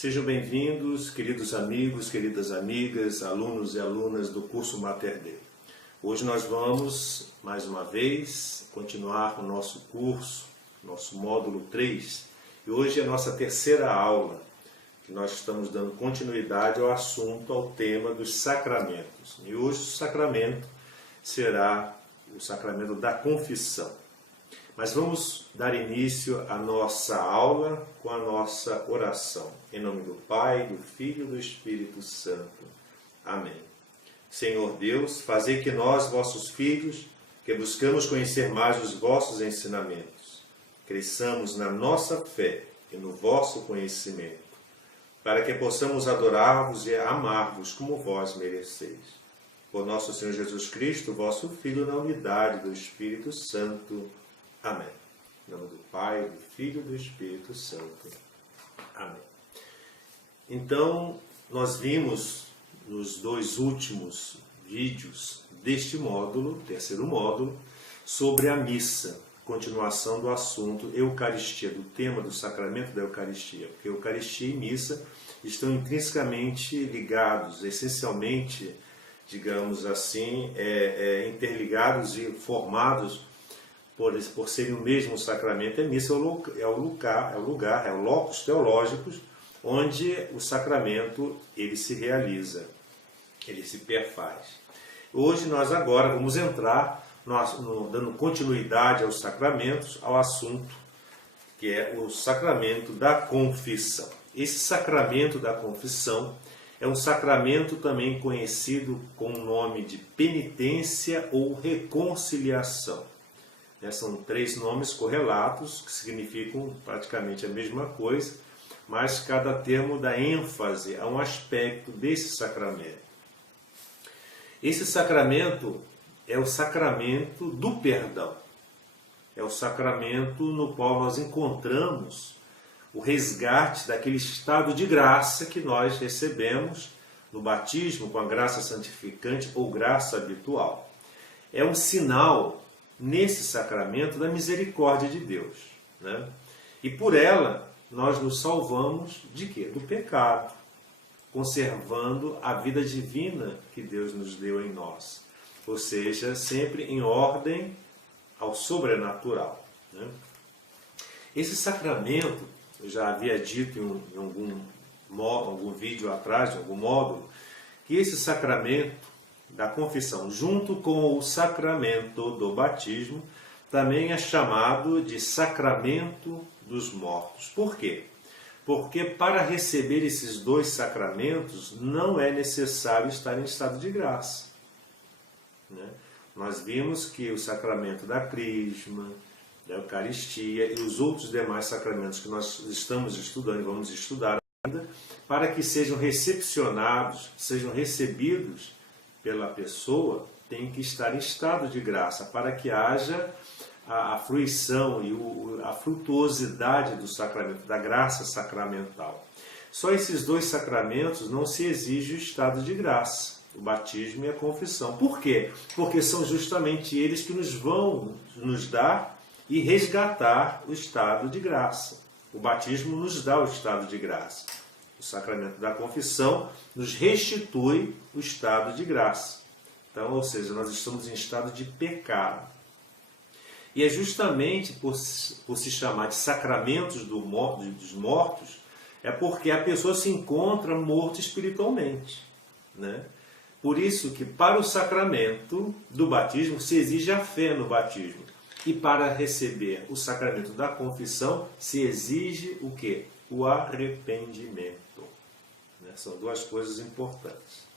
Sejam bem-vindos, queridos amigos, queridas amigas, alunos e alunas do curso Mater Dei. Hoje nós vamos, mais uma vez, continuar o nosso curso, nosso módulo 3. E hoje é a nossa terceira aula, que nós estamos dando continuidade ao assunto, ao tema dos sacramentos. E hoje o sacramento será o sacramento da confissão. Mas vamos dar início à nossa aula com a nossa oração. Em nome do Pai, do Filho e do Espírito Santo. Amém. Senhor Deus, fazei que nós, vossos filhos, que buscamos conhecer mais os vossos ensinamentos, cresçamos na nossa fé e no vosso conhecimento, para que possamos adorar-vos e amar-vos como vós mereceis. Por nosso Senhor Jesus Cristo, vosso Filho, na unidade do Espírito Santo. Amém. Em nome do Pai, do Filho e do Espírito Santo. Amém. Então, nós vimos nos dois últimos vídeos deste módulo, terceiro módulo, sobre a missa, continuação do assunto Eucaristia, do tema do sacramento da Eucaristia, porque Eucaristia e missa estão intrinsecamente ligados, essencialmente, digamos assim, interligados e formados por serem o mesmo sacramento. A missa é o locus teológicos onde o sacramento ele se realiza, ele se perfaz. Hoje nós agora vamos entrar dando continuidade aos sacramentos, ao assunto que é o sacramento da confissão. Esse sacramento da confissão é um sacramento também conhecido com o nome de penitência ou reconciliação. São três nomes correlatos que significam praticamente a mesma coisa, mas cada termo dá ênfase a um aspecto desse sacramento. Esse sacramento é o sacramento do perdão. É o sacramento no qual nós encontramos o resgate daquele estado de graça que nós recebemos no batismo com a graça santificante ou graça habitual. É um sinal nesse sacramento da misericórdia de Deus, né? E por ela nós nos salvamos de quê? Do pecado, conservando a vida divina que Deus nos deu em nós, ou seja, sempre em ordem ao sobrenatural, né? Esse sacramento, eu já havia dito em algum vídeo atrás, em algum módulo, que esse sacramento da confissão, junto com o sacramento do batismo, também é chamado de sacramento dos mortos. Por quê? Porque para receber esses dois sacramentos não é necessário estar em estado de graça, né? Nós vimos que o sacramento da crisma, da Eucaristia e os outros demais sacramentos que nós estamos estudando e vamos estudar ainda, para que sejam recepcionados, sejam recebidos pela pessoa, tem que estar em estado de graça, para que haja a fruição e a frutuosidade do sacramento, da graça sacramental. Só esses dois sacramentos não se exige o estado de graça, o batismo e a confissão. Por quê? Porque são justamente eles que nos vão nos dar e resgatar o estado de graça. O batismo nos dá o estado de graça. O sacramento da confissão nos restitui o estado de graça. Então, ou seja, nós estamos em estado de pecado. E é justamente por se chamar de sacramentos dos mortos, é porque a pessoa se encontra morta espiritualmente, né? Por isso que para o sacramento do batismo se exige a fé no batismo. E para receber o sacramento da confissão se exige o quê? O arrependimento. São duas coisas importantes.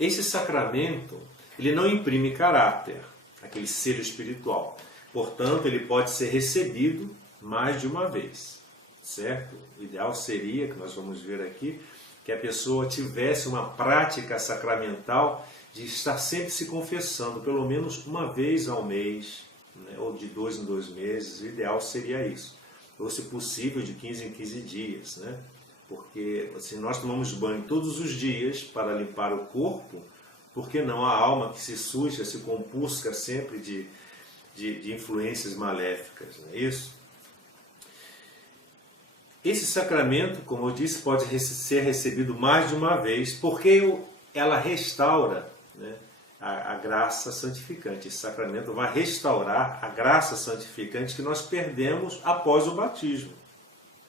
Esse sacramento, ele não imprime caráter, aquele selo espiritual. Portanto, ele pode ser recebido mais de uma vez, certo? O ideal seria, que nós vamos ver aqui, que a pessoa tivesse uma prática sacramental de estar sempre se confessando, pelo menos uma vez ao mês, né? Ou de 2 em 2 meses. O ideal seria isso. Ou, se possível, de 15 em 15 dias, né? Porque se nós tomamos banho todos os dias para limpar o corpo, por que não a alma que se suja, se compusca sempre de influências maléficas, não é isso? Esse sacramento, como eu disse, pode ser recebido mais de uma vez, porque ela restaura, né, a graça santificante. Esse sacramento vai restaurar a graça santificante que nós perdemos após o batismo,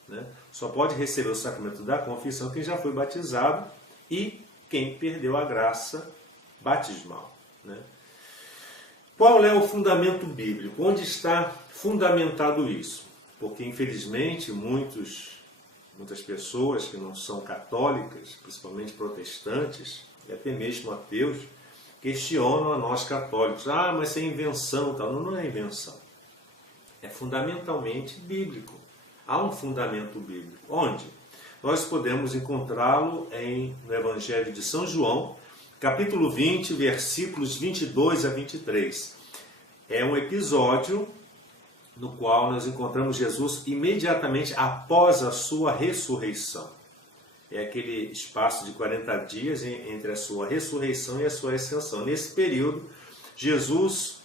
né? Só pode receber o sacramento da confissão quem já foi batizado e quem perdeu a graça batismal, né? Qual é o fundamento bíblico? Onde está fundamentado isso? Porque, infelizmente, muitas pessoas que não são católicas, principalmente protestantes, e até mesmo ateus, questionam a nós católicos. Ah, mas isso é invenção. Tal. Não é invenção. É fundamentalmente bíblico. Há um fundamento bíblico. Onde? Nós podemos encontrá-lo no Evangelho de São João, capítulo 20, versículos 22 a 23. É um episódio no qual nós encontramos Jesus imediatamente após a sua ressurreição. É aquele espaço de 40 dias entre a sua ressurreição e a sua ascensão. Nesse período, Jesus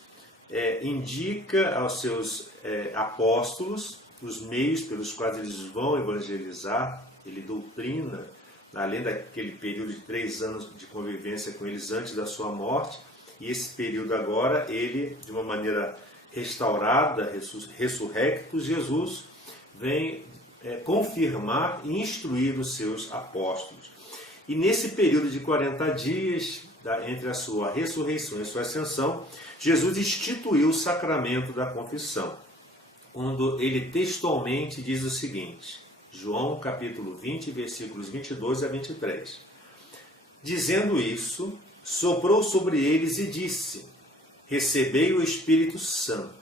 indica aos seus apóstolos os meios pelos quais eles vão evangelizar. Ele doutrina, além daquele período de 3 anos de convivência com eles antes da sua morte, e esse período agora, ele, de uma maneira restaurada, ressurrecto, Jesus vem confirmar e instruir os seus apóstolos. E nesse período de 40 dias, entre a sua ressurreição e a sua ascensão, Jesus instituiu o sacramento da confissão, quando ele textualmente diz o seguinte, João capítulo 20, versículos 22 a 23. Dizendo isso, soprou sobre eles e disse, recebei o Espírito Santo.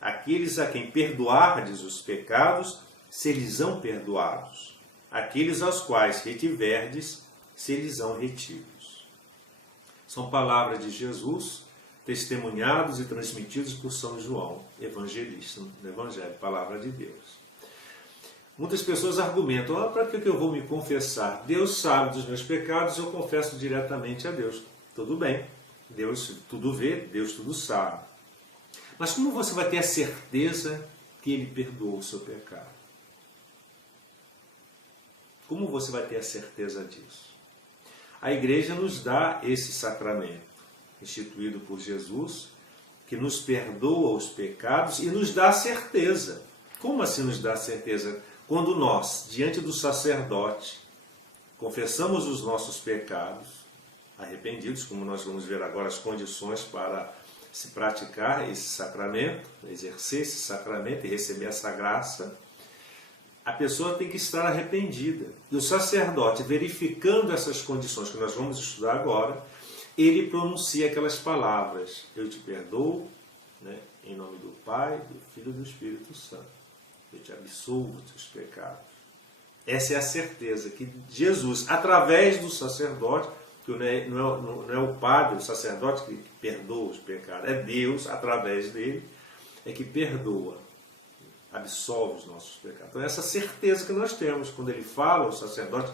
Aqueles a quem perdoardes os pecados, serão perdoados. Aqueles aos quais retiverdes, serão retidos. São palavras de Jesus, testemunhados e transmitidos por São João, evangelista, no Evangelho, palavra de Deus. Muitas pessoas argumentam, para que eu vou me confessar? Deus sabe dos meus pecados, eu confesso diretamente a Deus. Tudo bem, Deus tudo vê, Deus tudo sabe. Mas como você vai ter a certeza que Ele perdoou o seu pecado? Como você vai ter a certeza disso? A Igreja nos dá esse sacramento, instituído por Jesus, que nos perdoa os pecados e nos dá a certeza. Como assim nos dá a certeza? Quando nós, diante do sacerdote, confessamos os nossos pecados, arrependidos, como nós vamos ver agora as condições para se praticar esse sacramento, exercer esse sacramento e receber essa graça, a pessoa tem que estar arrependida. E o sacerdote, verificando essas condições que nós vamos estudar agora, ele pronuncia aquelas palavras, eu te perdoo, né, em nome do Pai, do Filho e do Espírito Santo. Eu te absolvo dos teus pecados. Essa é a certeza que Jesus, através do sacerdote, que não é o padre, o sacerdote que perdoa os pecados, é Deus, através dele, é que perdoa, absolve os nossos pecados. Então, essa certeza que nós temos, quando ele fala, o sacerdote,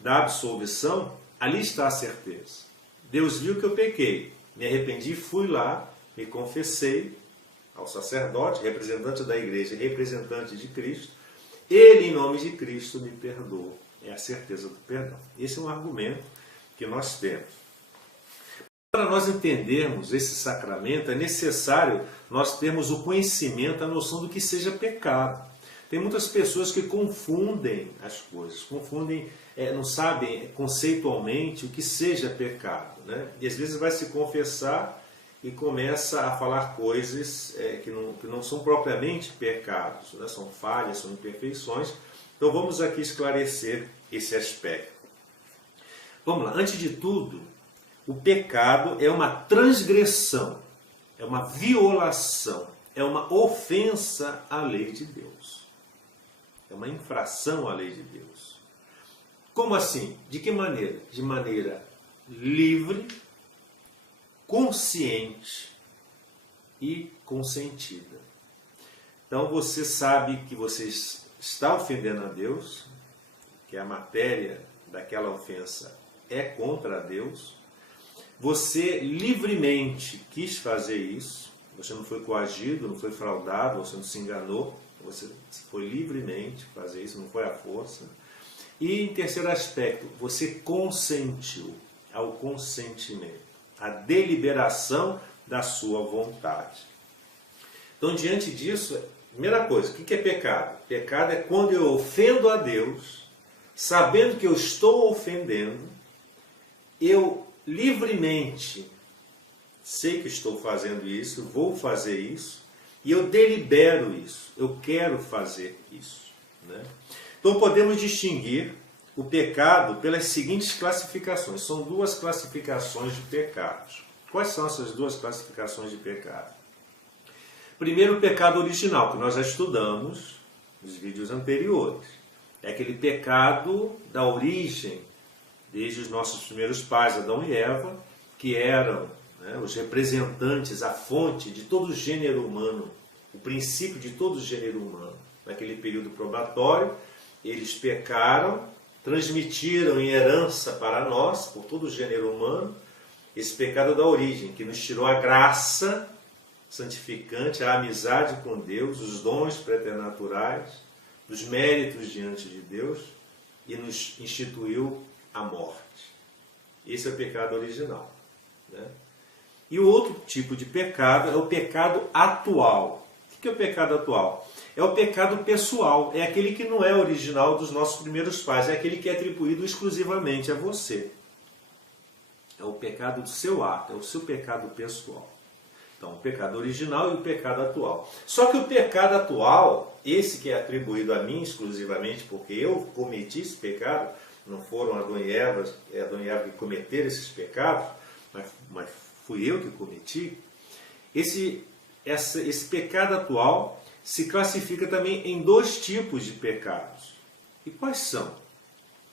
da absolvição, ali está a certeza. Deus viu que eu pequei, me arrependi, fui lá, me confessei ao sacerdote, representante da igreja, representante de Cristo, ele, em nome de Cristo, me perdoa. É a certeza do perdão. Esse é um argumento que nós temos. Para nós entendermos esse sacramento, é necessário nós termos o conhecimento, a noção do que seja pecado. Tem muitas pessoas que confundem as coisas, não sabem conceitualmente o que seja pecado, né? E às vezes vai se confessar e começa a falar coisas que não são propriamente pecados, né? São falhas, são imperfeições. Então vamos aqui esclarecer esse aspecto. Vamos lá, antes de tudo, o pecado é uma transgressão, é uma violação, é uma ofensa à lei de Deus. É uma infração à lei de Deus. Como assim? De que maneira? De maneira livre, consciente e consentida. Então você sabe que você está ofendendo a Deus, que a matéria daquela ofensa é contra Deus. Você livremente quis fazer isso, você não foi coagido, não foi fraudado, você não se enganou, Você foi livremente fazer isso, não foi à força. E em terceiro aspecto, você consentiu, ao consentimento, a deliberação da sua vontade. Então, diante disso, primeira coisa, o que é pecado? Pecado é quando eu ofendo a Deus, sabendo que eu estou ofendendo, eu livremente sei que estou fazendo isso, vou fazer isso, e eu delibero isso, eu quero fazer isso. Né? Então podemos distinguir o pecado pelas seguintes classificações. São duas classificações de pecados. Quais são essas duas classificações de pecado? Primeiro, o pecado original, que nós já estudamos nos vídeos anteriores. É aquele pecado da origem, desde os nossos primeiros pais, Adão e Eva, que eram os representantes, a fonte de todo o gênero humano, o princípio de todo o gênero humano. Naquele período probatório, eles pecaram, transmitiram em herança para nós, por todo o gênero humano, esse pecado da origem, que nos tirou a graça santificante, a amizade com Deus, os dons preternaturais, os méritos diante de Deus, e nos instituiu a morte. Esse é o pecado original. Né? E o outro tipo de pecado é o pecado atual. O que é o pecado atual? É o pecado pessoal, é aquele que não é original dos nossos primeiros pais, é aquele que é atribuído exclusivamente a você. É o pecado do seu ato, é o seu pecado pessoal. Então, o pecado original e o pecado atual. Só que o pecado atual, esse que é atribuído a mim exclusivamente, porque eu cometi esse pecado, não foram Adão e Eva que cometeram esses pecados, mas fui eu que cometi. Esse pecado atual se classifica também em dois tipos de pecados. E quais são?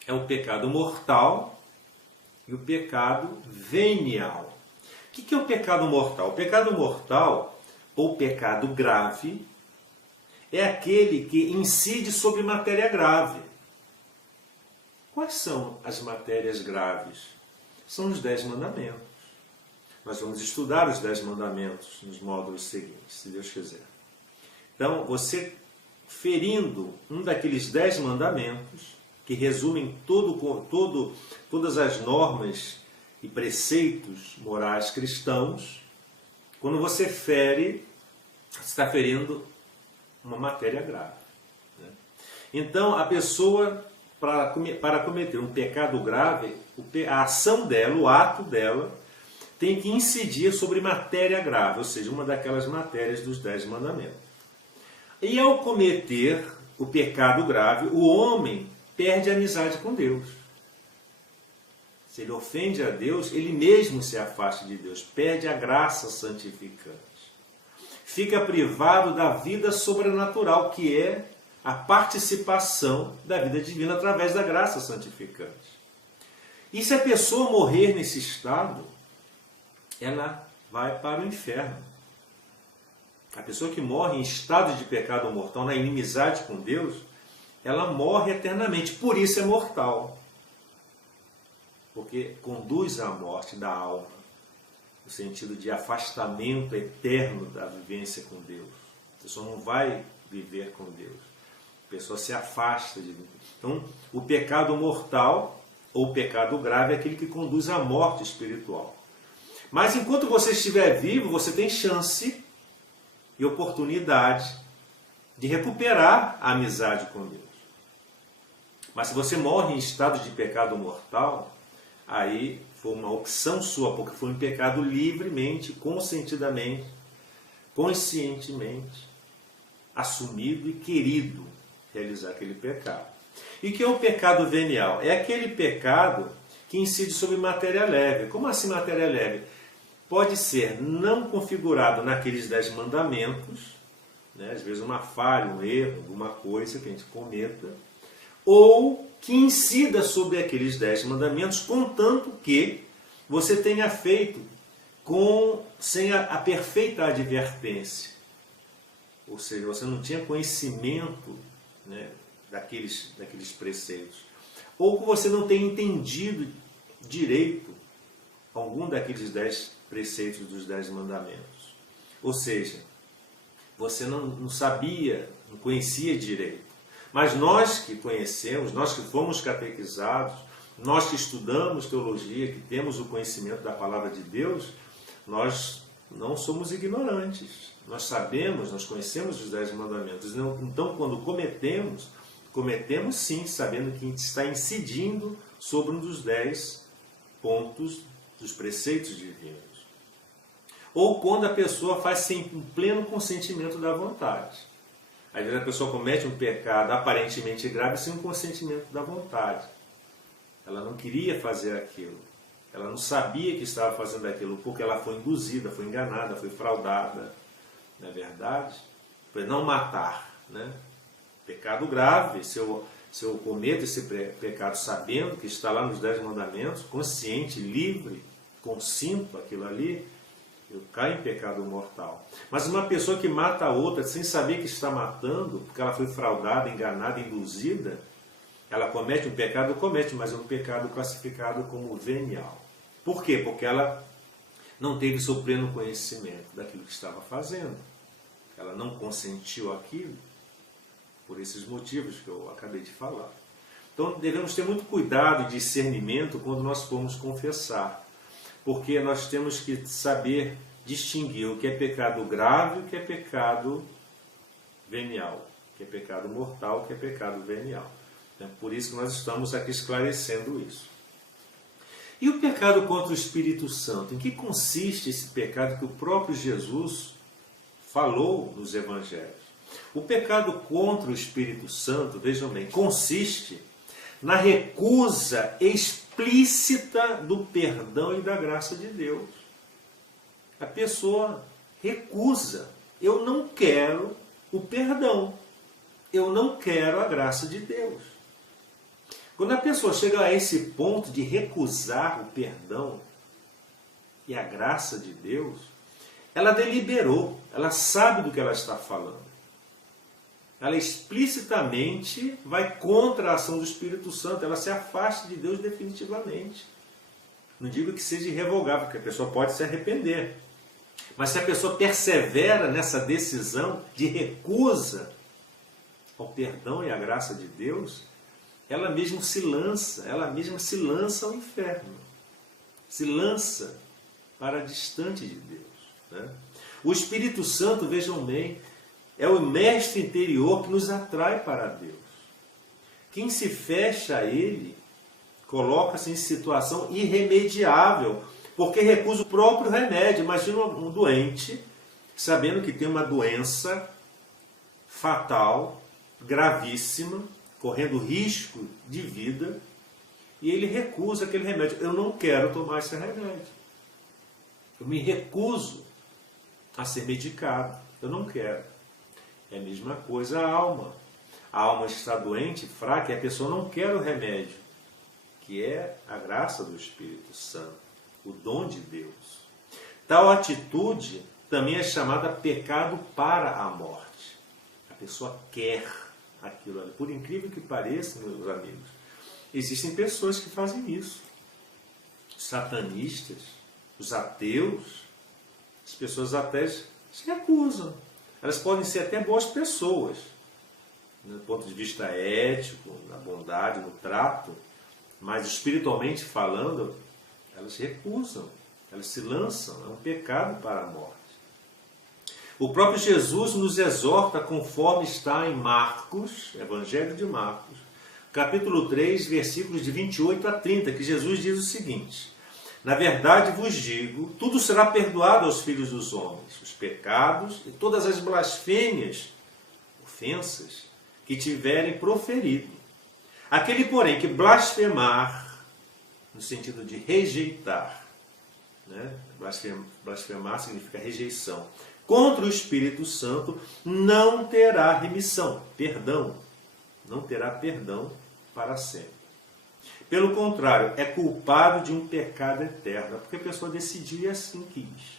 É o pecado mortal e o pecado venial. O que é o pecado mortal? O pecado mortal, ou pecado grave, é aquele que incide sobre matéria grave. Quais são as matérias graves? São os 10 mandamentos. Nós vamos estudar os 10 mandamentos nos módulos seguintes, se Deus quiser. Então, você ferindo um daqueles 10 mandamentos, que resumem todas as normas e preceitos morais cristãos, quando você fere, você está ferindo uma matéria grave. Né? Então, a pessoa, para cometer um pecado grave, a ação dela, o ato dela, tem que incidir sobre matéria grave, ou seja, uma daquelas matérias dos 10 mandamentos. E ao cometer o pecado grave, o homem perde a amizade com Deus. Se ele ofende a Deus, ele mesmo se afasta de Deus, perde a graça santificante. Fica privado da vida sobrenatural, que é a participação da vida divina através da graça santificante. E se a pessoa morrer nesse estado, ela vai para o inferno. A pessoa que morre em estado de pecado mortal, na inimizade com Deus, ela morre eternamente, por isso é mortal. Porque conduz à morte da alma, no sentido de afastamento eterno da vivência com Deus. A pessoa não vai viver com Deus. A pessoa se afasta de Deus. Então, o pecado mortal ou o pecado grave é aquele que conduz à morte espiritual. Mas enquanto você estiver vivo, você tem chance e oportunidade de recuperar a amizade com Deus. Mas se você morre em estado de pecado mortal, aí foi uma opção sua, porque foi um pecado livremente, consentidamente, conscientemente, assumido e querido realizar aquele pecado. E o que é o pecado venial? É aquele pecado que incide sobre matéria leve. Como assim matéria leve? Pode ser não configurado naqueles 10 mandamentos, né? Às vezes uma falha, um erro, alguma coisa que a gente cometa, ou que incida sobre aqueles 10 mandamentos, contanto que você tenha feito sem a perfeita advertência. Ou seja, você não tinha conhecimento, né, daqueles preceitos. Ou que você não tenha entendido direito algum daqueles 10 preceitos dos 10 mandamentos. Ou seja, você não sabia, não conhecia direito. Mas nós que conhecemos, nós que fomos catequizados, nós que estudamos teologia, que temos o conhecimento da palavra de Deus, nós não somos ignorantes. Nós sabemos, nós conhecemos os 10 mandamentos. Então, quando cometemos sim, sabendo que está incidindo sobre um dos 10 pontos dos preceitos divinos. Ou quando a pessoa faz sem um pleno consentimento da vontade. Às vezes a pessoa comete um pecado aparentemente grave sem um consentimento da vontade. Ela não queria fazer aquilo. Ela não sabia que estava fazendo aquilo porque ela foi induzida, foi enganada, foi fraudada. Não é verdade? Foi não matar, né? Pecado grave. Se eu cometo esse pecado sabendo que está lá nos 10 mandamentos, consciente, livre, consinto aquilo ali, eu caio em pecado mortal. Mas uma pessoa que mata a outra sem saber que está matando, porque ela foi fraudada, enganada, induzida, ela comete um pecado, mas é um pecado classificado como venial. Por quê? Porque ela não teve seu pleno conhecimento daquilo que estava fazendo. Ela não consentiu aquilo, por esses motivos que eu acabei de falar. Então devemos ter muito cuidado e discernimento quando nós formos confessar. Porque nós temos que saber distinguir o que é pecado grave e o que é pecado venial, o que é pecado mortal e o que é pecado venial. É por isso que nós estamos aqui esclarecendo isso. E o pecado contra o Espírito Santo? Em que consiste esse pecado que o próprio Jesus falou nos Evangelhos? O pecado contra o Espírito Santo, vejam bem, consiste na recusa explícita do perdão e da graça de Deus. A pessoa recusa. Eu não quero o perdão. Eu não quero a graça de Deus. Quando a pessoa chega a esse ponto de recusar o perdão e a graça de Deus, ela deliberou, ela sabe do que ela está falando. Ela explicitamente vai contra a ação do Espírito Santo, ela se afasta de Deus definitivamente. Não digo que seja irrevogável, porque a pessoa pode se arrepender. Mas se a pessoa persevera nessa decisão de recusa ao perdão e à graça de Deus, ela mesma se lança ao inferno. Se lança para distante de Deus. Né? O Espírito Santo, vejam bem, é o mestre interior que nos atrai para Deus. Quem se fecha a Ele, coloca-se em situação irremediável, porque recusa o próprio remédio. Imagina um doente, sabendo que tem uma doença fatal, gravíssima, correndo risco de vida, e ele recusa aquele remédio. Eu não quero tomar esse remédio. Eu me recuso a ser medicado. Eu não quero. É a mesma coisa a alma. A alma está doente, fraca, e a pessoa não quer o remédio, que é a graça do Espírito Santo, o dom de Deus. Tal atitude também é chamada pecado para a morte. A pessoa quer aquilo ali. Por incrível que pareça, meus amigos, existem pessoas que fazem isso. Os satanistas, os ateus, as pessoas até se recusam. Elas podem ser até boas pessoas, do ponto de vista ético, na bondade, no trato, mas espiritualmente falando, elas se recusam, elas se lançam, é um pecado para a morte. O próprio Jesus nos exorta, conforme está em Marcos, Evangelho de Marcos, capítulo 3, versículos de 28 a 30, que Jesus diz o seguinte: na verdade vos digo, tudo será perdoado aos filhos dos homens, os pecados e todas as blasfêmias, ofensas, que tiverem proferido. Aquele, porém, que blasfemar, no sentido de rejeitar, né? Blasfemar significa rejeição, contra o Espírito Santo, não terá remissão, perdão, não terá perdão para sempre. Pelo contrário, é culpado de um pecado eterno, porque a pessoa decidiu e assim quis.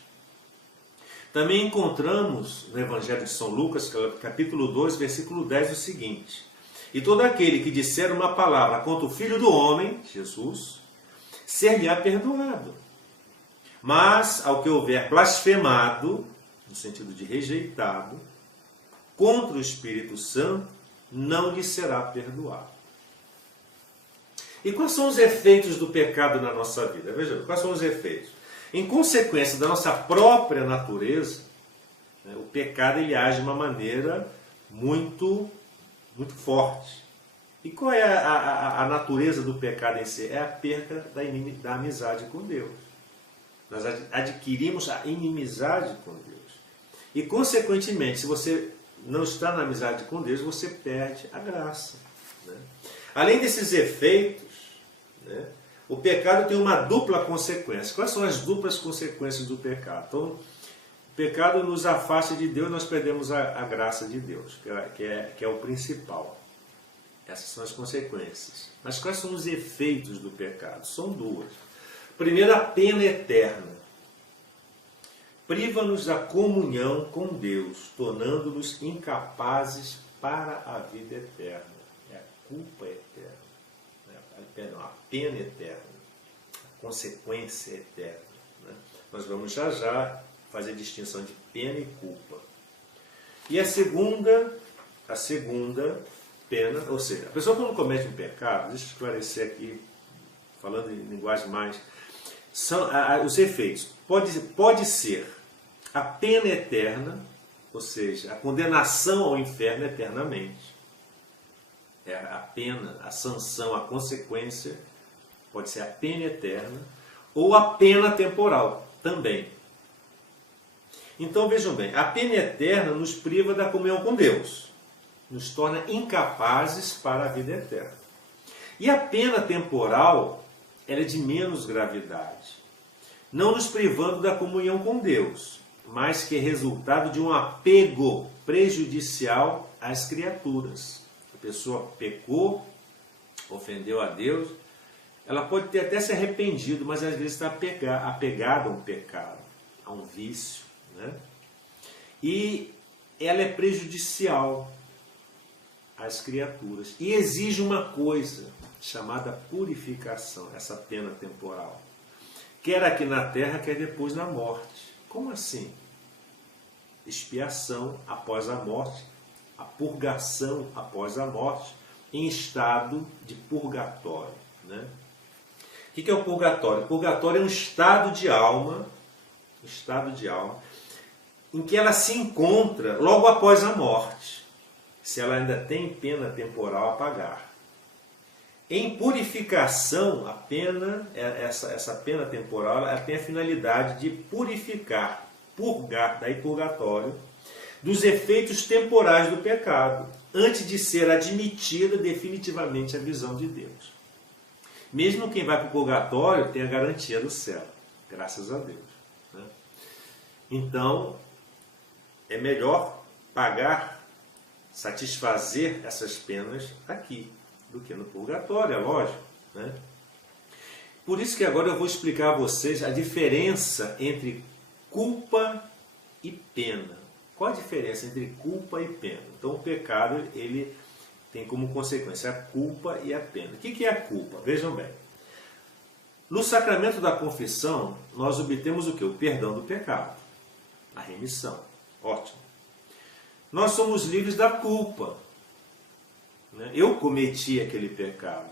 Também encontramos no Evangelho de São Lucas, capítulo 2, versículo 10, o seguinte: e todo aquele que disser uma palavra contra o Filho do Homem, Jesus, ser-lhe-á perdoado. Mas ao que houver blasfemado, no sentido de rejeitado, contra o Espírito Santo, não lhe será perdoado. E quais são os efeitos do pecado na nossa vida? Veja, quais são os efeitos? Em consequência da nossa própria natureza, né, o pecado ele age de uma maneira muito forte. E qual é a natureza do pecado em si? É a perda da amizade com Deus. Nós adquirimos a inimizade com Deus. E, consequentemente, se você não está na amizade com Deus, você perde a graça. Né? Além desses efeitos, né, o pecado tem uma dupla consequência. Quais são as duplas consequências do pecado? Então, o pecado nos afasta de Deus, nós perdemos a graça de Deus, que é o principal. Essas são as consequências. Mas quais são os efeitos do pecado? São duas. Primeiro, a pena eterna. Priva-nos da comunhão com Deus, tornando-nos incapazes para a vida eterna. É a culpa eterna. Perdão, a pena eterna. A consequência eterna. Né? Nós vamos já fazer a distinção de pena e culpa. E a segunda pena, ou seja, a pessoa quando comete um pecado, deixa eu esclarecer aqui, falando em linguagem mais, são os efeitos. Pode ser a pena eterna, ou seja, a condenação ao inferno eternamente. É a pena, a sanção, a consequência, pode ser a pena eterna, ou a pena temporal também. Então vejam bem, a pena eterna nos priva da comunhão com Deus, nos torna incapazes para a vida eterna. E a pena temporal, ela é de menos gravidade, não nos privando da comunhão com Deus, mas que é resultado de um apego prejudicial às criaturas. A pessoa pecou, ofendeu a Deus, ela pode ter até se arrependido, mas às vezes está apegada a um pecado, a um vício, né? E ela é prejudicial às criaturas e exige uma coisa chamada purificação, essa pena temporal, quer aqui na terra, quer depois na morte. Como assim? Expiação após a morte, a purgação após a morte, em estado de purgatório, né? O que é o purgatório? O purgatório é um estado de alma, em que ela se encontra logo após a morte, se ela ainda tem pena temporal a pagar. Em purificação, a pena, essa pena temporal, ela tem a finalidade de purificar, purgar, daí purgatório, dos efeitos temporais do pecado, antes de ser admitida definitivamente a visão de Deus. Mesmo quem vai para o purgatório tem a garantia do céu, graças a Deus. Né? Então, é melhor pagar, satisfazer essas penas aqui, do que no purgatório, é lógico. Né? Por isso que agora eu vou explicar a vocês a diferença entre culpa e pena. Qual a diferença entre culpa e pena? Então o pecado ele tem como consequência a culpa e a pena. O que é a culpa? Vejam bem. No sacramento da confissão, nós obtemos o quê? O perdão do pecado, a remissão. Ótimo. Nós somos livres da culpa. Eu cometi aquele pecado,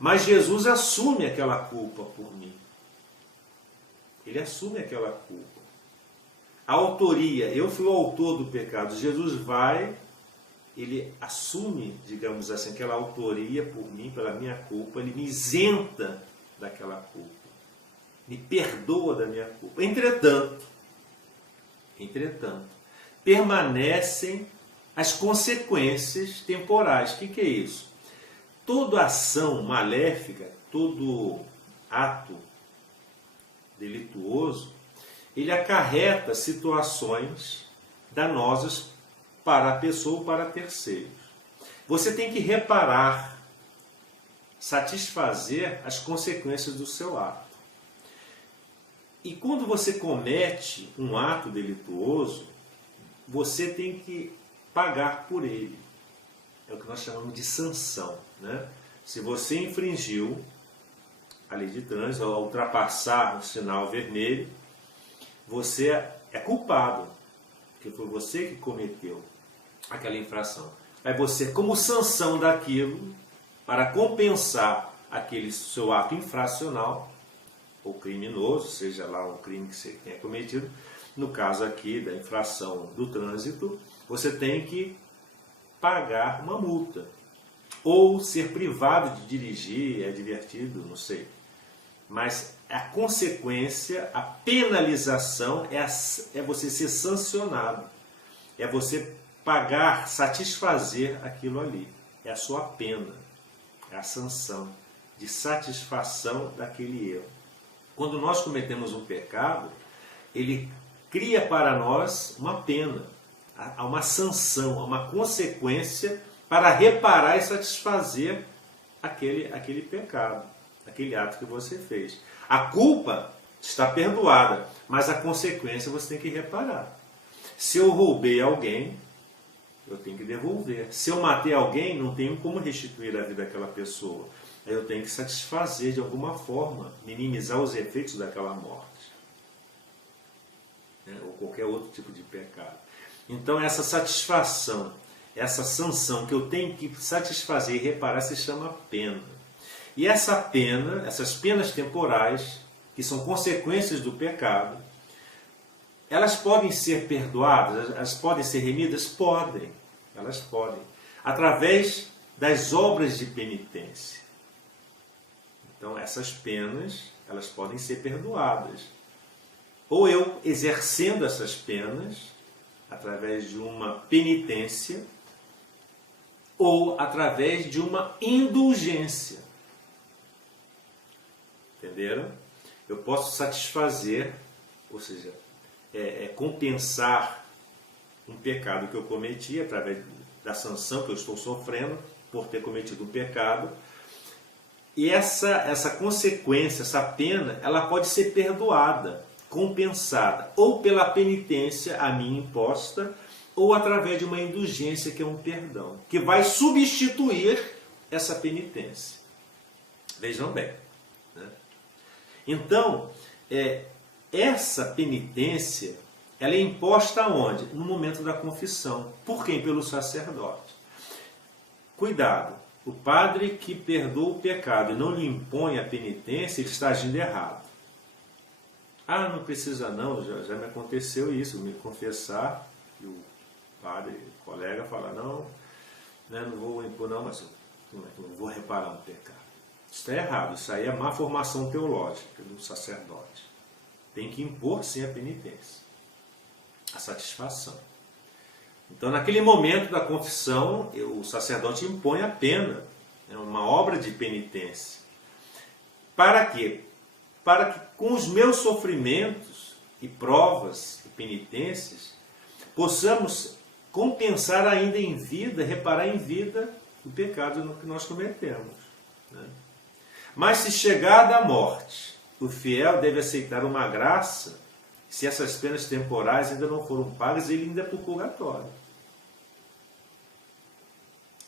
mas Jesus assume aquela culpa por mim. Ele assume aquela culpa. A autoria, eu fui o autor do pecado. Jesus vai, ele assume, digamos assim, aquela autoria por mim, pela minha culpa. Ele me isenta daquela culpa, me perdoa da minha culpa. Entretanto, permanecem as consequências temporais. O que é isso? Toda ação maléfica, todo ato delituoso, ele acarreta situações danosas para a pessoa ou para terceiros. Você tem que reparar, satisfazer as consequências do seu ato. E quando você comete um ato delituoso, você tem que pagar por ele. É o que nós chamamos de sanção. Né? Se você infringiu a lei de trânsito, ao ultrapassar o sinal vermelho, você é culpado, porque foi você que cometeu aquela infração. Aí você, como sanção daquilo, para compensar aquele seu ato infracional ou criminoso, seja lá um crime que você tenha cometido, no caso aqui da infração do trânsito, você tem que pagar uma multa. Ou ser privado de dirigir, é divertido, não sei. Mas a consequência, a penalização é você ser sancionado. É você pagar, satisfazer aquilo ali. É a sua pena. É a sanção de satisfação daquele erro. Quando nós cometemos um pecado, ele cria para nós uma pena, há uma sanção, há uma consequência para reparar e satisfazer aquele pecado, aquele ato que você fez. A culpa está perdoada, mas a consequência você tem que reparar. Se eu roubei alguém, eu tenho que devolver. Se eu matei alguém, não tenho como restituir a vida daquela pessoa. Eu tenho que satisfazer de alguma forma, minimizar os efeitos daquela morte, né? Ou qualquer outro tipo de pecado. Então essa satisfação, essa sanção que eu tenho que satisfazer e reparar se chama pena. E essa pena, essas penas temporais, que são consequências do pecado, elas podem ser perdoadas, elas podem ser remidas? Podem, elas podem, através das obras de penitência. Então essas penas, elas podem ser perdoadas. Ou eu exercendo essas penas, através de uma penitência, ou através de uma indulgência. Entenderam? Eu posso satisfazer, ou seja, compensar um pecado que eu cometi através da sanção que eu estou sofrendo por ter cometido um pecado. E essa consequência, essa pena, ela pode ser perdoada, compensada, ou pela penitência a mim imposta, ou através de uma indulgência, que é um perdão, que vai substituir essa penitência. Vejam bem, né? Então, essa penitência, ela é imposta aonde? No momento da confissão. Por quem? Pelo sacerdote. Cuidado, o padre que perdoa o pecado e não lhe impõe a penitência, ele está agindo errado. Ah, não precisa não, já me aconteceu isso, me confessar, e o padre, o colega fala, não, né, não vou impor não, mas não vou reparar um pecado. Isso está errado, isso aí é má formação teológica do sacerdote. Tem que impor sim a penitência, a satisfação. Então, naquele momento da confissão, o sacerdote impõe a pena, é uma obra de penitência. Para quê? Para que com os meus sofrimentos e provas e penitências, possamos compensar ainda em vida, reparar em vida o pecado que nós cometemos, né? Mas se chegar da morte, o fiel deve aceitar uma graça. Se essas penas temporais ainda não foram pagas, ele ainda é para o purgatório.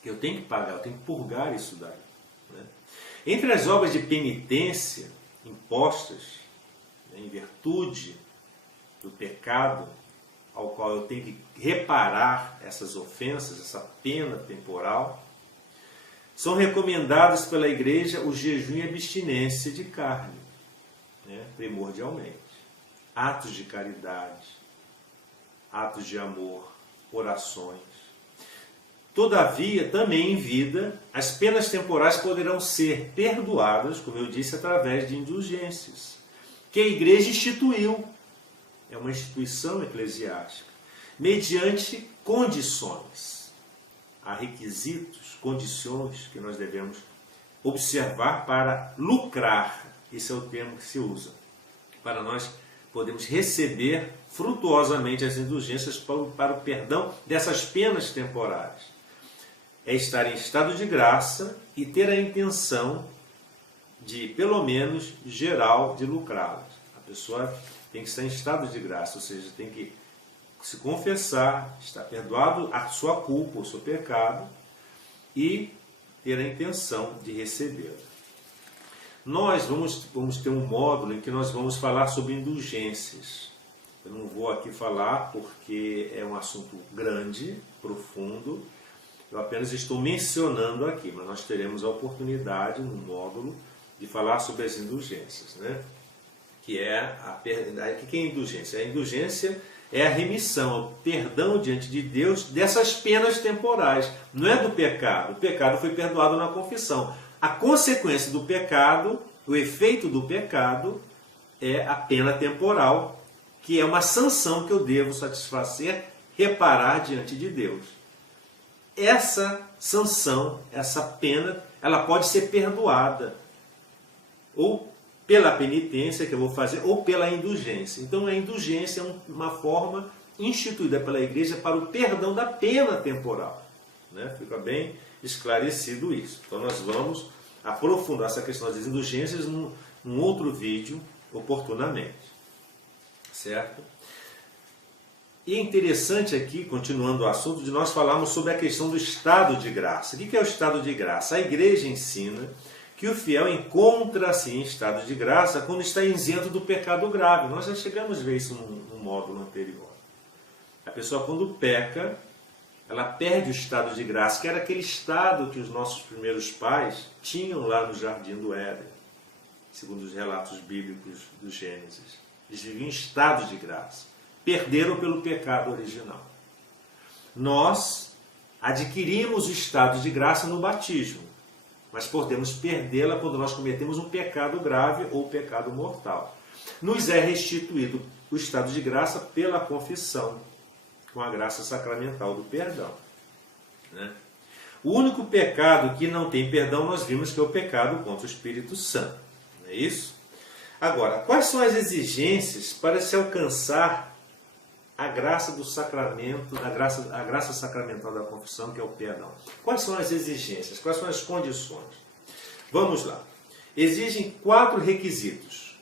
Eu tenho que pagar, eu tenho que purgar isso daí, né? Entre as obras de penitência impostas, né, em virtude do pecado ao qual eu tenho que reparar essas ofensas, essa pena temporal, são recomendadas pela Igreja o jejum e abstinência de carne, né, primordialmente. Atos de caridade, atos de amor, orações. Todavia, também em vida, as penas temporais poderão ser perdoadas, como eu disse, através de indulgências, que a Igreja instituiu. É uma instituição eclesiástica, mediante condições. Há requisitos, condições que nós devemos observar para lucrar. Esse é o termo que se usa. Para nós podemos receber frutuosamente as indulgências para o perdão dessas penas temporais. É estar em estado de graça e ter a intenção de, pelo menos, geral, de lucrá-las. A pessoa tem que estar em estado de graça, ou seja, tem que se confessar, estar perdoado a sua culpa, o seu pecado, e ter a intenção de recebê-la. Nós vamos ter um módulo em que nós vamos falar sobre indulgências. Eu não vou aqui falar porque é um assunto grande, profundo. Eu apenas estou mencionando aqui, mas nós teremos a oportunidade no módulo de falar sobre as indulgências, né? Que é o que é indulgência? A indulgência é a remissão, o perdão diante de Deus dessas penas temporais. Não é do pecado. O pecado foi perdoado na confissão. A consequência do pecado, o efeito do pecado, é a pena temporal, que é uma sanção que eu devo satisfazer, reparar diante de Deus. Essa sanção, essa pena, ela pode ser perdoada, ou pela penitência que eu vou fazer, ou pela indulgência. Então a indulgência é uma forma instituída pela igreja para o perdão da pena temporal, né? Fica bem esclarecido isso. Então nós vamos aprofundar essa questão das indulgências num outro vídeo, oportunamente. Certo? E é interessante aqui, continuando o assunto, de nós falarmos sobre a questão do estado de graça. O que é o estado de graça? A igreja ensina que o fiel encontra-se em estado de graça quando está isento do pecado grave. Nós já chegamos a ver isso no módulo anterior. A pessoa, quando peca, ela perde o estado de graça, que era aquele estado que os nossos primeiros pais tinham lá no Jardim do Éden, segundo os relatos bíblicos do Gênesis. Eles viviam em estado de graça. Perderam pelo pecado original. Nós adquirimos o estado de graça no batismo, mas podemos perdê-la quando nós cometemos um pecado grave ou pecado mortal. Nos é restituído o estado de graça pela confissão, com a graça sacramental do perdão, né? O único pecado que não tem perdão, nós vimos que é o pecado contra o Espírito Santo. Não é isso? Agora, quais são as exigências para se alcançar a graça do sacramento, a graça sacramental da confissão, que é o perdão? Quais são as exigências? Quais são as condições? Vamos lá. Exigem 4 requisitos.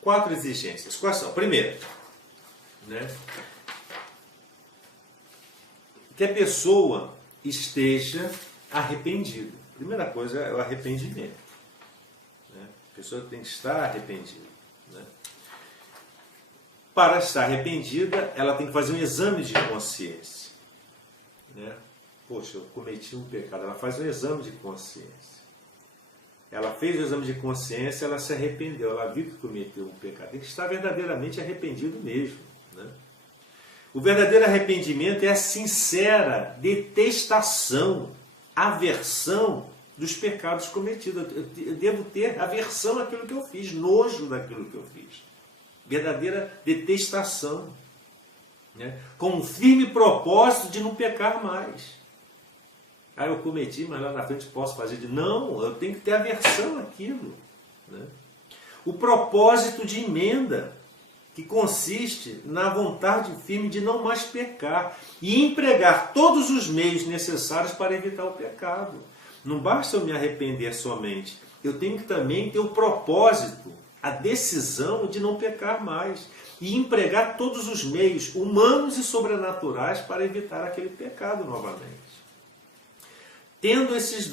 4 exigências. Quais são? Primeiro, né, que a pessoa esteja arrependida. Primeira coisa é o arrependimento. Né? A pessoa tem que estar arrependida. Né? Para estar arrependida, ela tem que fazer um exame de consciência. Né? Poxa, eu cometi um pecado. Ela faz um exame de consciência. Ela fez o exame de consciência, ela se arrependeu. Ela viu que cometeu um pecado. Tem que estar verdadeiramente arrependido mesmo. Né? O verdadeiro arrependimento é a sincera detestação, aversão dos pecados cometidos. Eu devo ter aversão àquilo que eu fiz, nojo daquilo que eu fiz. Verdadeira detestação, né? Com um firme propósito de não pecar mais. Ah, eu cometi, mas lá na frente posso fazer de... Não, eu tenho que ter aversão àquilo, né? O propósito de emenda, que consiste na vontade firme de não mais pecar e empregar todos os meios necessários para evitar o pecado. Não basta eu me arrepender somente, eu tenho que também ter o propósito, a decisão de não pecar mais e empregar todos os meios humanos e sobrenaturais para evitar aquele pecado novamente. Tendo esses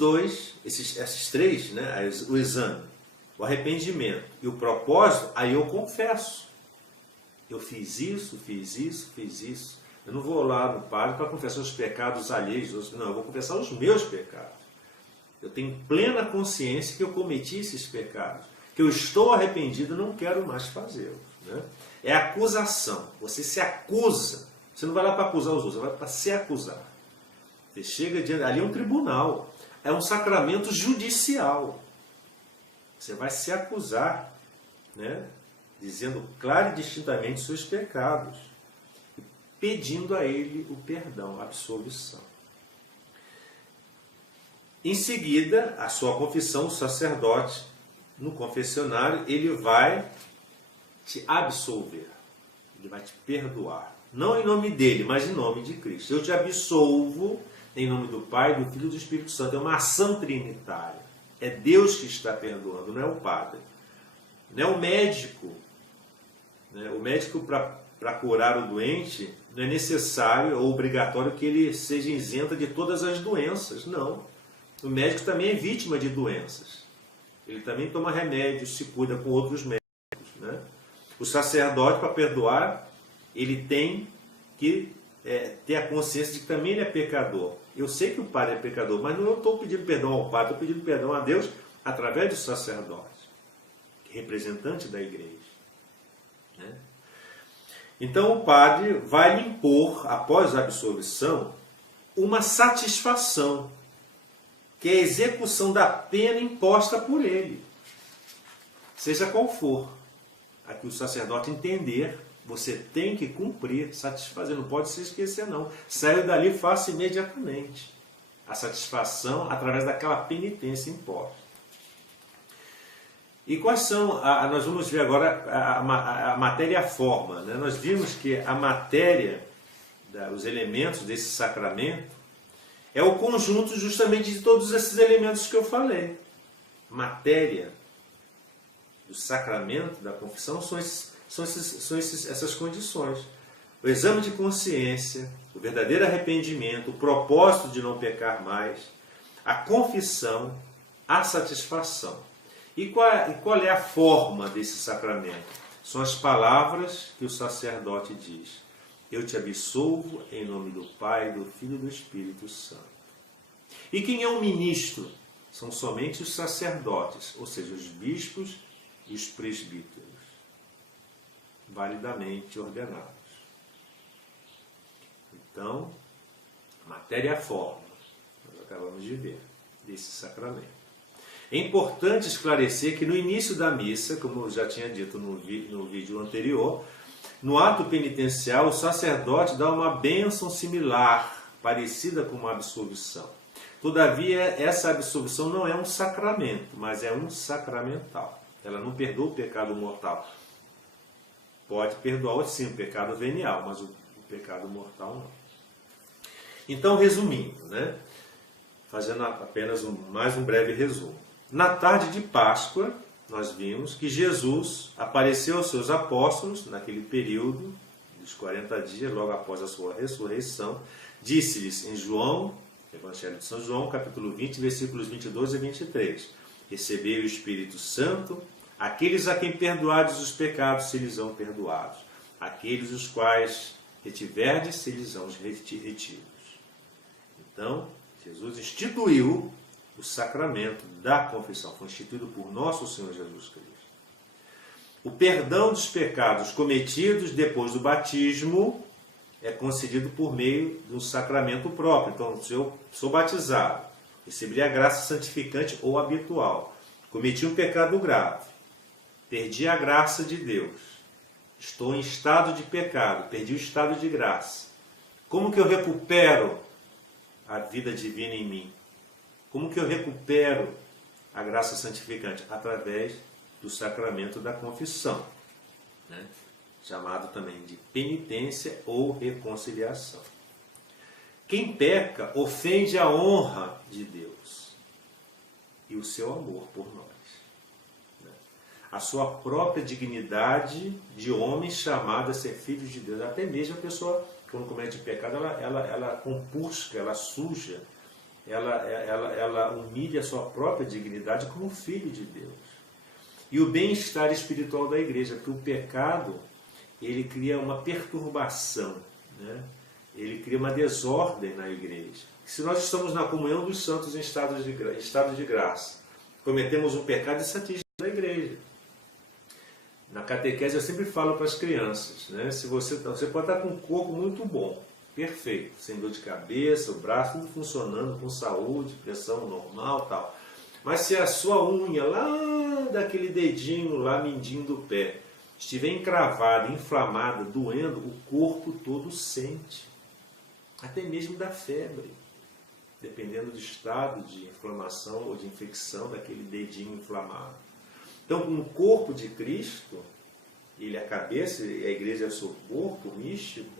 três, né, o exame, o arrependimento e o propósito, aí eu confesso. Eu fiz isso, fiz isso, fiz isso. Eu não vou lá no padre para confessar os pecados alheios. Não, eu vou confessar os meus pecados. Eu tenho plena consciência que eu cometi esses pecados. Que eu estou arrependido e não quero mais fazê-los. Né? É acusação. Você se acusa. Você não vai lá para acusar os outros, você vai para se acusar. Você chega diante... Ali é um tribunal. É um sacramento judicial. Você vai se acusar, né? Dizendo claro e distintamente seus pecados, pedindo a ele o perdão, a absolvição. Em seguida, a sua confissão, o sacerdote, no confessionário, ele vai te absolver, ele vai te perdoar. Não em nome dele, mas em nome de Cristo. Eu te absolvo em nome do Pai, do Filho e do Espírito Santo. É uma ação trinitária. É Deus que está perdoando, não é o Padre. Não é o médico. O médico, para curar o doente, não é necessário ou obrigatório que ele seja isento de todas as doenças. Não. O médico também é vítima de doenças. Ele também toma remédios, se cuida com outros médicos. Né? O sacerdote, para perdoar, ele tem que ter a consciência de que também ele é pecador. Eu sei que o padre é pecador, mas não estou pedindo perdão ao padre, estou pedindo perdão a Deus através do sacerdote, representante da igreja. Né? Então o padre vai lhe impor, após a absolvição, uma satisfação, que é a execução da pena imposta por ele, seja qual for. A que o sacerdote entender, você tem que cumprir, satisfazer, não pode se esquecer não. Saiu dali, faça imediatamente a satisfação através daquela penitência imposta. E quais são, nós vamos ver agora a matéria e a forma. Né? Nós vimos que a matéria, os elementos desse sacramento, é o conjunto justamente de todos esses elementos que eu falei. Matéria do sacramento, da confissão, são essas condições. O exame de consciência, o verdadeiro arrependimento, o propósito de não pecar mais, a confissão, a satisfação. E qual é a forma desse sacramento? São as palavras que o sacerdote diz. Eu te absolvo em nome do Pai, do Filho e do Espírito Santo. E quem é o ministro? São somente os sacerdotes, ou seja, os bispos e os presbíteros, validamente ordenados. Então, matéria e a forma, nós acabamos de ver, desse sacramento. É importante esclarecer que no início da missa, como eu já tinha dito no vídeo anterior, no ato penitencial, o sacerdote dá uma bênção similar, parecida com uma absolvição. Todavia, essa absolvição não é um sacramento, mas é um sacramental. Ela não perdoa o pecado mortal. Pode perdoar, sim, o pecado venial, mas o pecado mortal não. Então, resumindo, né? Fazendo apenas mais um breve resumo. Na tarde de Páscoa, nós vimos que Jesus apareceu aos seus apóstolos, naquele período dos 40 dias, logo após a sua ressurreição, disse-lhes em Evangelho de São João, capítulo 20, versículos 22 a 23, recebei o Espírito Santo, aqueles a quem perdoardes os pecados se lhes são perdoados, aqueles os quais retiverdes se lhes são retidos. Então, Jesus instituiu o sacramento da confissão, foi instituído por nosso Senhor Jesus Cristo. O perdão dos pecados cometidos depois do batismo é concedido por meio de um sacramento próprio. Então, se eu sou batizado, recebi a graça santificante ou habitual, cometi um pecado grave, perdi a graça de Deus, estou em estado de pecado, perdi o estado de graça. Como que eu recupero a vida divina em mim? Como que eu recupero a graça santificante? Através do sacramento da confissão, né? Chamado também de penitência ou reconciliação. Quem peca ofende a honra de Deus e o seu amor por nós. Né? A sua própria dignidade de homem chamado a ser filho de Deus. Até mesmo a pessoa, quando comete pecado, ela compusca, ela suja, ela humilha a sua própria dignidade como filho de Deus. E o bem-estar espiritual da igreja, porque o pecado, ele cria uma perturbação, né? Ele cria uma desordem na igreja. Se nós estamos na comunhão dos santos em estado de graça, cometemos um pecado, isso atinge a igreja. Na catequese eu sempre falo para as crianças, né? Se você pode estar com um corpo muito bom, perfeito, sem dor de cabeça, o braço tudo funcionando, com saúde, pressão normal, tal. Mas se a sua unha lá daquele dedinho lá, mindinho do pé, estiver encravada, inflamada, doendo, o corpo todo sente. Até mesmo da febre, dependendo do estado de inflamação ou de infecção daquele dedinho inflamado. Então, no corpo de Cristo, ele é a cabeça e a igreja é o seu corpo místico,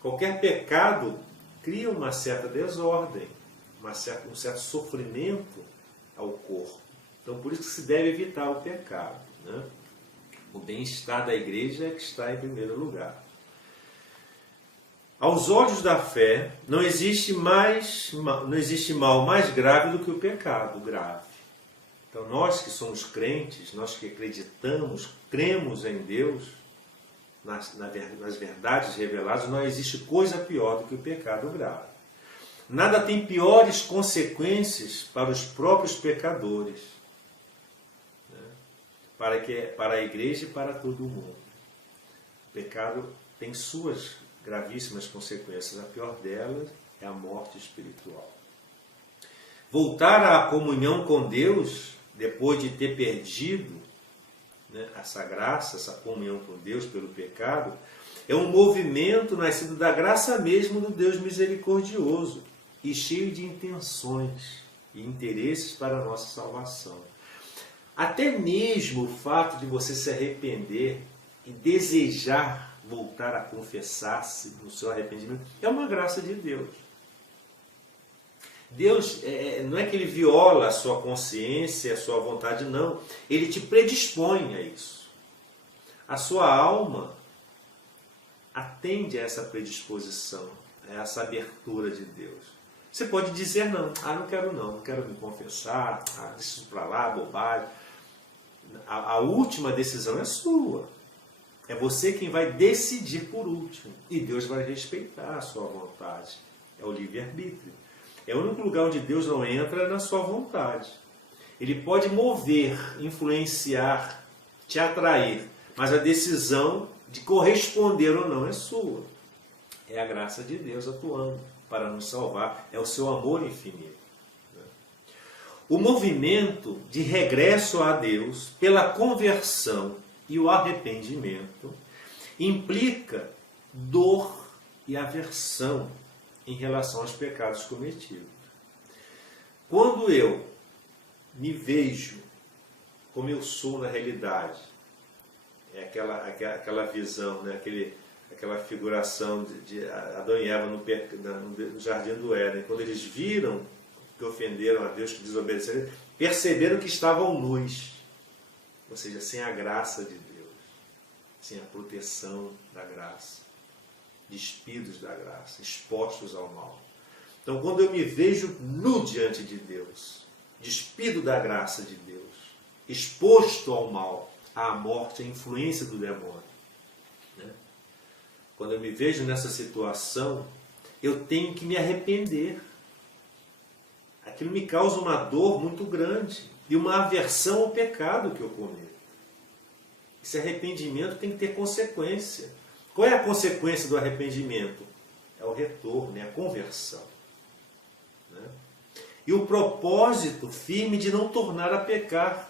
qualquer pecado cria uma certa desordem, um certo sofrimento ao corpo. Então, por isso que se deve evitar o pecado, né? O bem-estar da igreja é que está em primeiro lugar. Aos olhos da fé, não existe mal mais grave do que o pecado grave. Então, nós que somos crentes, nós que acreditamos, cremos em Deus, nas verdades reveladas, não existe coisa pior do que o pecado grave. Nada tem piores consequências para os próprios pecadores, né? Para a igreja e para todo o mundo. O pecado tem suas gravíssimas consequências. A pior delas é a morte espiritual. Voltar à comunhão com Deus, depois de ter perdido, né, essa graça, essa comunhão com Deus pelo pecado, é um movimento nascido da graça mesmo do Deus misericordioso e cheio de intenções e interesses para a nossa salvação. Até mesmo o fato de você se arrepender e desejar voltar a confessar-se no seu arrependimento é uma graça de Deus. Deus não é que Ele viola a sua consciência, a sua vontade, não. Ele te predispõe a isso. A sua alma atende a essa predisposição, a essa abertura de Deus. Você pode dizer não, não quero me confessar, deixa isso para lá, bobagem. A última decisão é sua. É você quem vai decidir por último. E Deus vai respeitar a sua vontade. É o livre-arbítrio. É o único lugar onde Deus não entra na sua vontade. Ele pode mover, influenciar, te atrair, mas a decisão de corresponder ou não é sua. É a graça de Deus atuando para nos salvar. É o seu amor infinito. O movimento de regresso a Deus pela conversão e o arrependimento implica dor e aversão em relação aos pecados cometidos. Quando eu me vejo como eu sou na realidade, é aquela visão, né? Aquela figuração de Adão e Eva no Jardim do Éden, quando eles viram que ofenderam a Deus, que desobedeceram, perceberam que estavam nus, ou seja, sem a graça de Deus, sem a proteção da graça, despidos da graça, expostos ao mal. Então, quando eu me vejo nu diante de Deus, despido da graça de Deus, exposto ao mal, à morte, à influência do demônio, né? Quando eu me vejo nessa situação, eu tenho que me arrepender. Aquilo me causa uma dor muito grande e uma aversão ao pecado que eu cometo. Esse arrependimento tem que ter consequência. Qual é a consequência do arrependimento? É o retorno, é a conversão, né? E o propósito firme de não tornar a pecar,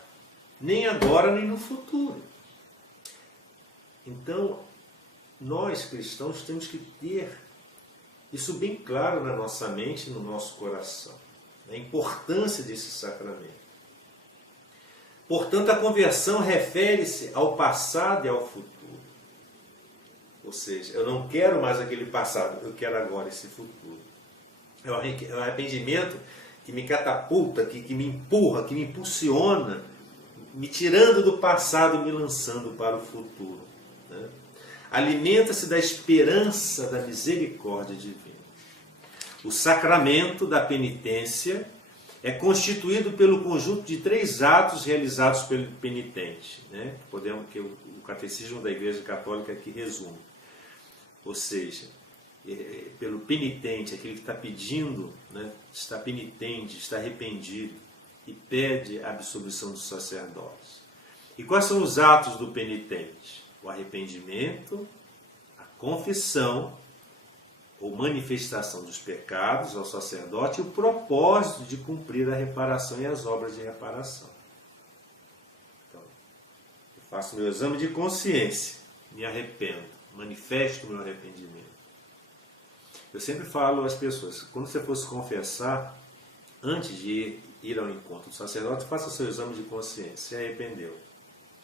nem agora nem no futuro. Então, nós cristãos temos que ter isso bem claro na nossa mente e no nosso coração. A importância desse sacramento. Portanto, a conversão refere-se ao passado e ao futuro. Ou seja, eu não quero mais aquele passado, eu quero agora esse futuro. É o arrependimento que me catapulta, que me empurra, que me impulsiona, me tirando do passado e me lançando para o futuro, né? Alimenta-se da esperança da misericórdia divina. O sacramento da penitência é constituído pelo conjunto de 3 atos realizados pelo penitente, né? Que o Catecismo da Igreja Católica aqui resume. Ou seja, pelo penitente, aquele que está pedindo, né? Está penitente, está arrependido e pede a absolvição dos sacerdotes. E quais são os atos do penitente? O arrependimento, a confissão, ou manifestação dos pecados ao sacerdote e o propósito de cumprir a reparação e as obras de reparação. Então, eu faço meu exame de consciência, me arrependo, manifesto o meu arrependimento. Eu sempre falo às pessoas, quando você for se confessar, antes de ir ao encontro do sacerdote, faça seu exame de consciência. Se arrependeu,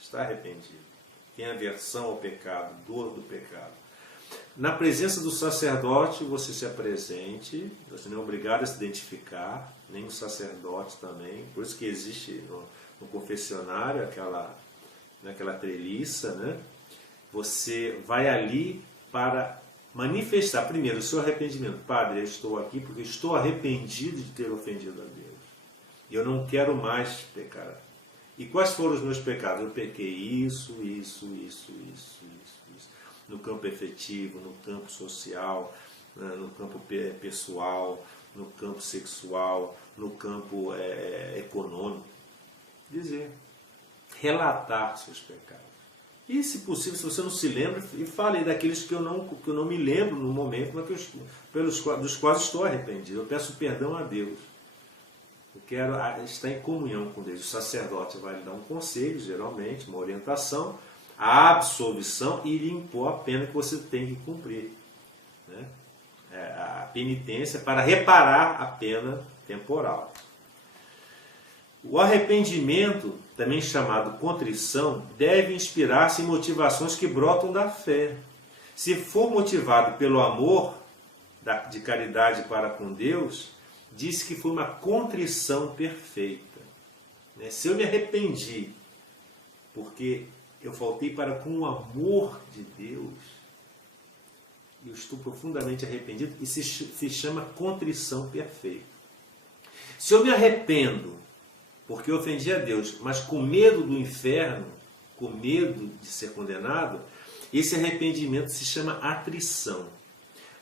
está arrependido, tem aversão ao pecado, dor do pecado. Na presença do sacerdote, você se apresente, você não é obrigado a se identificar, nem o sacerdote também, por isso que existe no confessionário aquela treliça, né? Você vai ali para manifestar primeiro o seu arrependimento. Padre, eu estou aqui porque estou arrependido de ter ofendido a Deus. E eu não quero mais pecar. E quais foram os meus pecados? Eu pequei isso. no campo efetivo, no campo social, no campo pessoal, no campo sexual, no campo econômico. Dizer, relatar seus pecados. E, se possível, se você não se lembra, e fale daqueles que eu não me lembro no momento, mas dos quais estou arrependido. Eu peço perdão a Deus. Eu quero estar em comunhão com Deus. O sacerdote vai lhe dar um conselho, geralmente, uma orientação, a absolvição e lhe impor a pena que você tem que cumprir. Né? A penitência para reparar a pena temporal. O arrependimento, também chamado contrição, deve inspirar-se em motivações que brotam da fé. Se for motivado pelo amor de caridade para com Deus, diz que foi uma contrição perfeita. Se eu me arrependi porque eu faltei para com o amor de Deus, eu estou profundamente arrependido, e se chama contrição perfeita. Se eu me arrependo porque eu ofendi a Deus, mas com medo do inferno, com medo de ser condenado, esse arrependimento se chama atrição.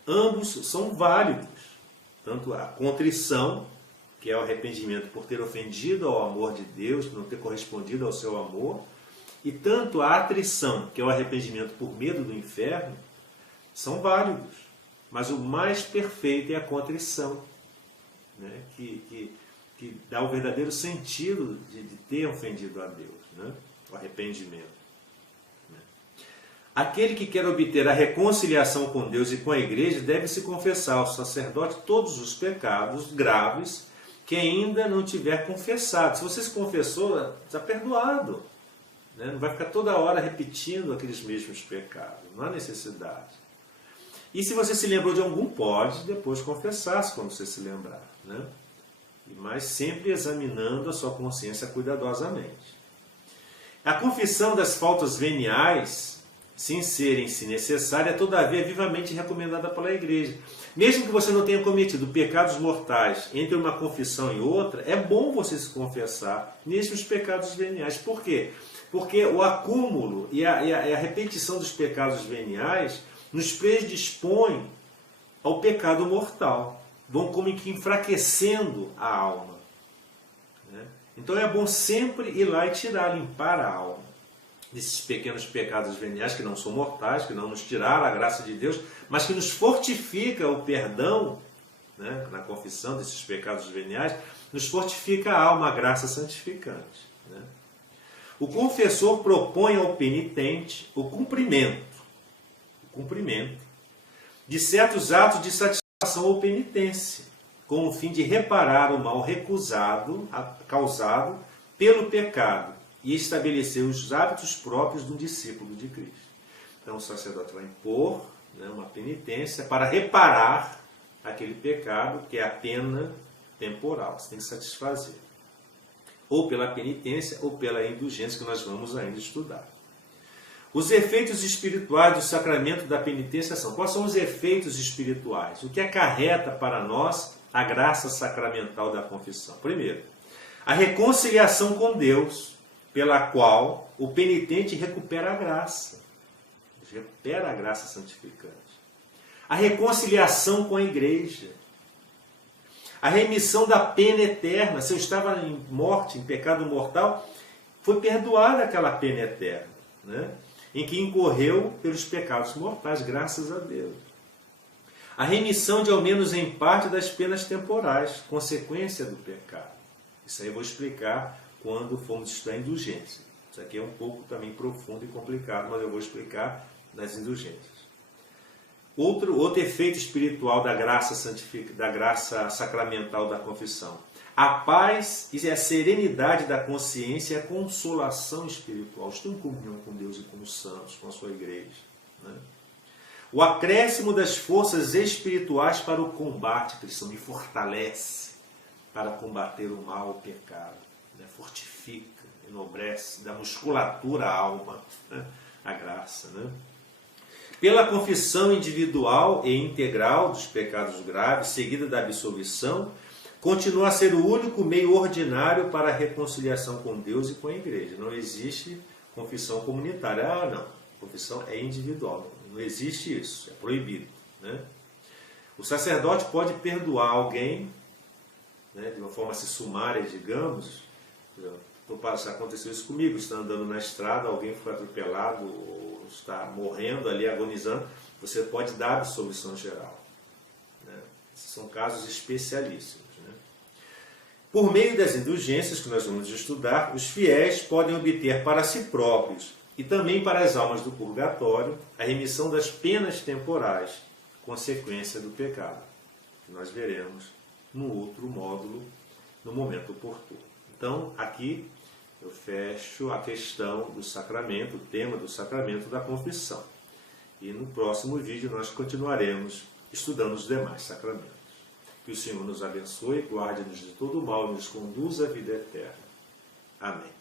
Ambos são válidos. Tanto a contrição, que é o arrependimento por ter ofendido ao amor de Deus, por não ter correspondido ao seu amor, e tanto a atrição, que é o arrependimento por medo do inferno, são válidos. Mas o mais perfeito é a contrição, né? que dá o verdadeiro sentido de ter ofendido a Deus, né? O arrependimento. Aquele que quer obter a reconciliação com Deus e com a igreja deve se confessar ao sacerdote todos os pecados graves que ainda não tiver confessado. Se você se confessou, está perdoado. Né? Não vai ficar toda hora repetindo aqueles mesmos pecados. Não há necessidade. E se você se lembrou de algum, pode depois confessar-se quando você se lembrar. Né? Mas sempre examinando a sua consciência cuidadosamente. A confissão das faltas veniais, sem serem-se necessária, é todavia vivamente recomendada pela Igreja. Mesmo que você não tenha cometido pecados mortais entre uma confissão e outra, é bom você se confessar mesmo os pecados veniais. Por quê? Porque o acúmulo e a repetição dos pecados veniais nos predispõe ao pecado mortal. Vão como que enfraquecendo a alma. Né? Então é bom sempre ir lá e limpar a alma desses pequenos pecados veniais que não são mortais, que não nos tiraram a graça de Deus, mas que nos fortifica o perdão, né, na confissão desses pecados veniais, nos fortifica a alma, a graça santificante. Né? O confessor propõe ao penitente o cumprimento de certos atos de satisfação ou penitência, com o fim de reparar o mal causado pelo pecado e estabelecer os hábitos próprios do discípulo de Cristo. Então o sacerdote vai impor, né, uma penitência para reparar aquele pecado, que é a pena temporal. Você tem que satisfazer. Ou pela penitência ou pela indulgência, que nós vamos ainda estudar. Os efeitos espirituais do sacramento da penitência são: quais são os efeitos espirituais? O que acarreta para nós a graça sacramental da confissão? Primeiro, a reconciliação com Deus, pela qual o penitente recupera a graça. Recupera a graça santificante. A reconciliação com a igreja. A remissão da pena eterna. Se eu estava em morte, em pecado mortal, foi perdoada aquela pena eterna, né? Em que incorreu pelos pecados mortais, graças a Deus. A remissão de ao menos em parte das penas temporais, consequência do pecado. Isso aí eu vou explicar quando formos estudar indulgência. Isso aqui é um pouco também profundo e complicado, mas eu vou explicar nas indulgências. Outro efeito espiritual da graça sacramental da confissão: a paz e a serenidade da consciência e a consolação espiritual. Estou em comunhão com Deus e com os santos, com a sua igreja. Né? O acréscimo das forças espirituais para o combate cristão. Me fortalece para combater o mal, o pecado. Né? Fortifica, enobrece, dá musculatura à alma, né? A graça. Né? Pela confissão individual e integral dos pecados graves, seguida da absolvição, continua a ser o único meio ordinário para a reconciliação com Deus e com a igreja. Não existe confissão comunitária. Não. Confissão é individual. Não existe isso, é proibido, né? O sacerdote pode perdoar alguém, né, de uma forma assim, sumária, digamos. Aconteceu isso comigo, está andando na estrada, alguém foi atropelado ou está morrendo ali, agonizando, você pode dar absolvição geral, né? Esses são casos especialíssimos, né? Por meio das indulgências que nós vamos estudar, os fiéis podem obter para si próprios e também para as almas do purgatório a remissão das penas temporais, consequência do pecado, que nós veremos no outro módulo, no momento oportuno. Então, aqui eu fecho a questão do sacramento, o tema do sacramento da confissão. E no próximo vídeo nós continuaremos estudando os demais sacramentos. Que o Senhor nos abençoe, guarde-nos de todo mal e nos conduza à vida eterna. Amém.